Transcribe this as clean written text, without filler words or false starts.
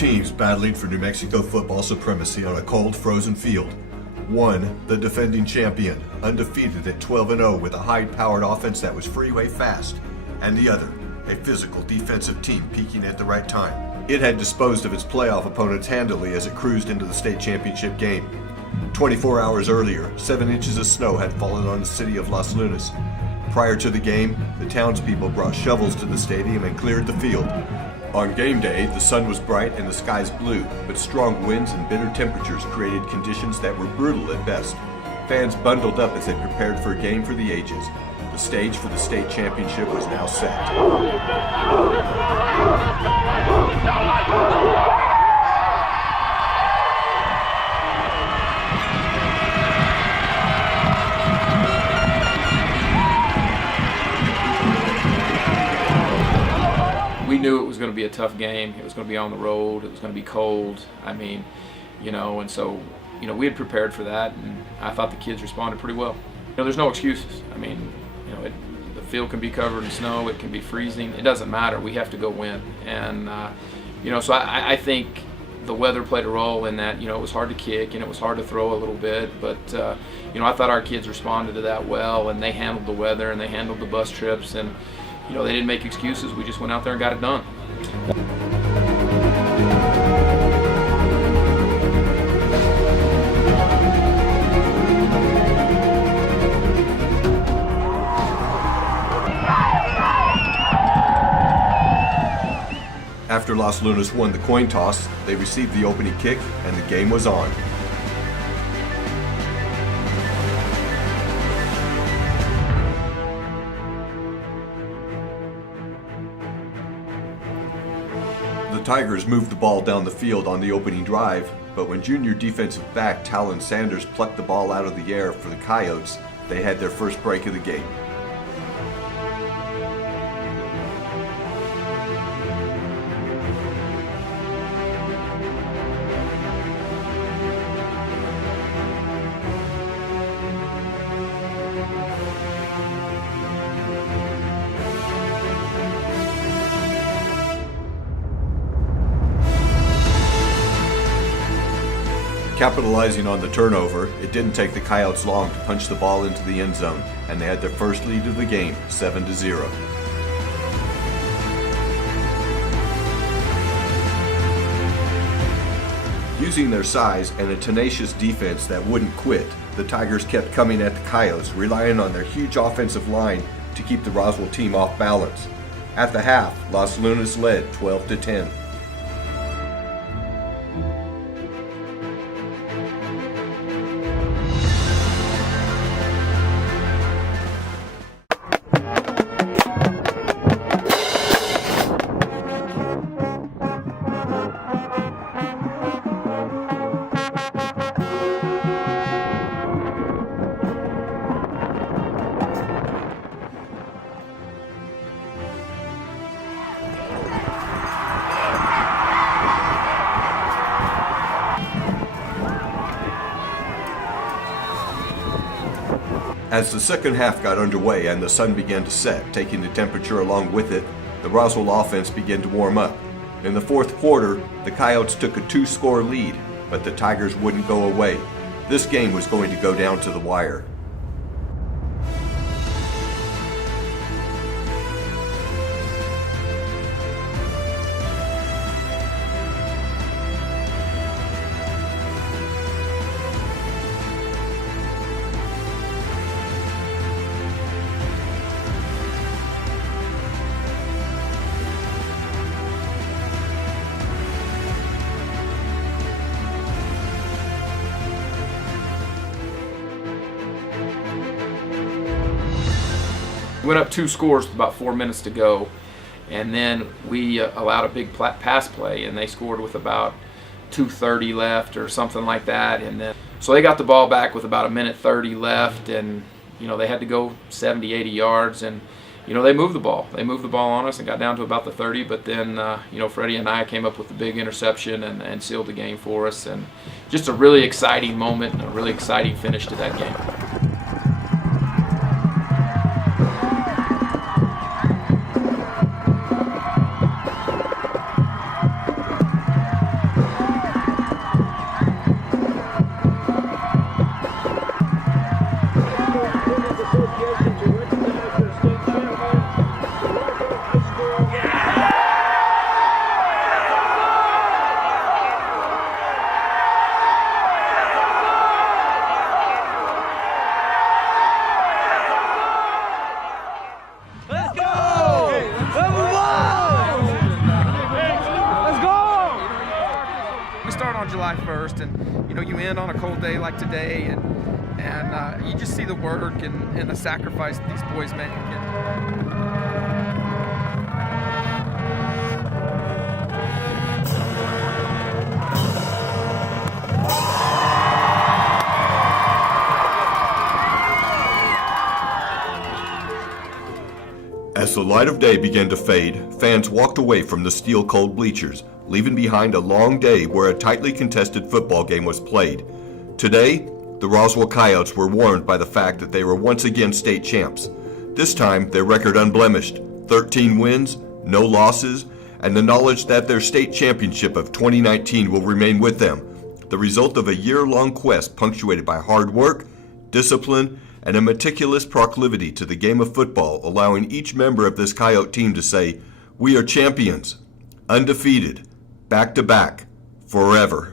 teams battling for New Mexico football supremacy on a cold, frozen field. One, the defending champion, undefeated at 12-0 with a high-powered offense that was freeway fast. And the other, a physical defensive team peaking at the right time. It had disposed of its playoff opponents handily as it cruised into the state championship game. 24 hours earlier, 7 inches of snow had fallen on the city of Las Lunas. Prior to the game, the townspeople brought shovels to the stadium and cleared the field. On game day, the sun was bright and the skies blue, but strong winds and bitter temperatures created conditions that were brutal at best. Fans bundled up as they prepared for a game for the ages. The stage for the state championship was now set. We knew it was going to be a tough game. It was going to be on the road. It was going to be cold. And so, we had prepared for that, and I thought the kids responded pretty well. There's no excuses. The field can be covered in snow. It can be freezing. It doesn't matter. We have to go win. And, so I think the weather played a role in that. It was hard to kick and it was hard to throw a little bit, but, I thought our kids responded to that well, and they handled the weather and they handled the bus trips, and they didn't make excuses. We just went out there and got it done. After Las Lunas won the coin toss, they received the opening kick and the game was on. The Tigers moved the ball down the field on the opening drive, but when junior defensive back Talon Sanders plucked the ball out of the air for the Coyotes, they had their first break of the game. Capitalizing on the turnover, it didn't take the Coyotes long to punch the ball into the end zone, and they had their first lead of the game, 7-0. Using their size and a tenacious defense that wouldn't quit, the Tigers kept coming at the Coyotes, relying on their huge offensive line to keep the Roswell team off balance. At the half, Las Lunas led 12-10. As the second half got underway and the sun began to set, taking the temperature along with it, the Roswell offense began to warm up. In the fourth quarter, the Coyotes took a 2-score lead, but the Tigers wouldn't go away. This game was going to go down to the wire. We went up 2 scores with about 4 minutes to go, and then we allowed a big pass play, and they scored with about 2:30 left or something like that. And then so they got the ball back with about 1:30 left, and they had to go 70-80 yards, and they moved the ball. They moved the ball on us and got down to about the 30, but then Freddie and I came up with a big interception and sealed the game for us, and just a really exciting moment and a really exciting finish to that game. July 1st, and you end on a cold day like today, and you just see the work and the sacrifice that these boys make. As the light of day began to fade, fans walked away from the steel-cold bleachers, leaving behind a long day where a tightly contested football game was played. Today, the Roswell Coyotes were warmed by the fact that they were once again state champs. This time, their record unblemished, 13 wins, no losses, and the knowledge that their state championship of 2019 will remain with them, the result of a year-long quest punctuated by hard work, discipline, and a meticulous proclivity to the game of football, allowing each member of this Coyote team to say, "We are champions, undefeated, back to back, forever."